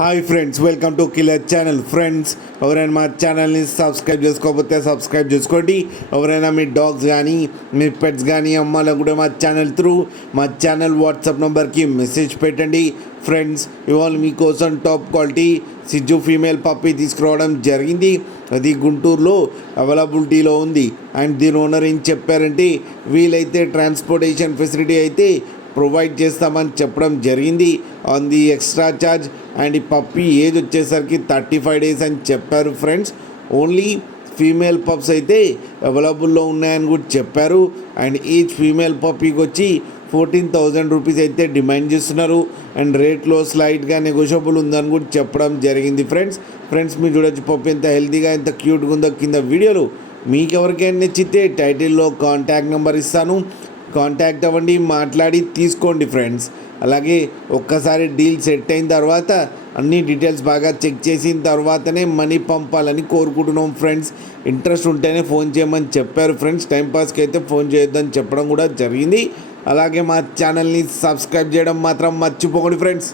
Hi friends, welcome to killer channel. Friends, ఎవరైనా మా ఛానల్ని సబ్స్క్రైబ్ చేసుకోకపోతే సబ్స్క్రైబ్ చేసుకోండి. ఎవరైనా మీ డాగ్స్ కానీ మీ పెట్స్ కానీ అమ్మాలకు కూడా మా ఛానల్ వాట్సాప్ నెంబర్కి మెసేజ్ పెట్టండి. ఫ్రెండ్స్, ఇవాళ మీకోసం టాప్ క్వాలిటీ సిజ్జు ఫీమేల్ పప్పీ తీసుకురావడం జరిగింది. అది గుంటూరులో అవైలబిలిటీలో ఉంది. అండ్ దీని ఓనర్ ఏం చెప్పారంటే, వీలైతే ట్రాన్స్పోర్టేషన్ ఫెసిలిటీ అయితే ప్రొవైడ్ చేస్తామని చెప్పడం జరిగింది on the extra charge. And ఈ పప్పీ ఏజ్ వచ్చేసరికి 35 days అని చెప్పారు. ఫ్రెండ్స్, ఓన్లీ ఫీమేల్ పప్స్ అయితే అవైలబుల్లో ఉన్నాయని కూడా చెప్పారు. అండ్ ఈచ్ ఫీమేల్ పప్పీకి వచ్చి 14,000 రూపీస్ అయితే డిమాండ్ చేస్తున్నారు. అండ్ రేట్లో స్లైట్గా నెగోషియబుల్ ఉందని కూడా చెప్పడం జరిగింది. ఫ్రెండ్స్ మీరు చూడొచ్చు పప్పి ఎంత హెల్తీగా ఎంత క్యూట్గా ఉందో కింద వీడియోలో. మీకు ఎవరికైనా నచ్చితే టైటిల్లో కాంటాక్ట్ నెంబర్ ఇస్తాను, కాంటాక్ట్ అవ్వండి, మాట్లాడి తీసుకోండి. ఫ్రెండ్స్, అలాగే ఒక్కసారి డీల్ సెట్ అయిన తర్వాత అన్ని డీటెయిల్స్ బాగా చెక్ చేసిన తర్వాతనే మనీ పంపాలని కోరుకుంటున్నాం. ఫ్రెండ్స్, ఇంట్రెస్ట్ ఉంటేనే ఫోన్ చేయమని చెప్పారు. ఫ్రెండ్స్, టైంపాస్కి అయితే ఫోన్ చేయొద్దని చెప్పడం కూడా జరిగింది. అలాగే మా ఛానల్ని సబ్స్క్రైబ్ చేయడం మాత్రం మర్చిపోకండి. ఫ్రెండ్స్.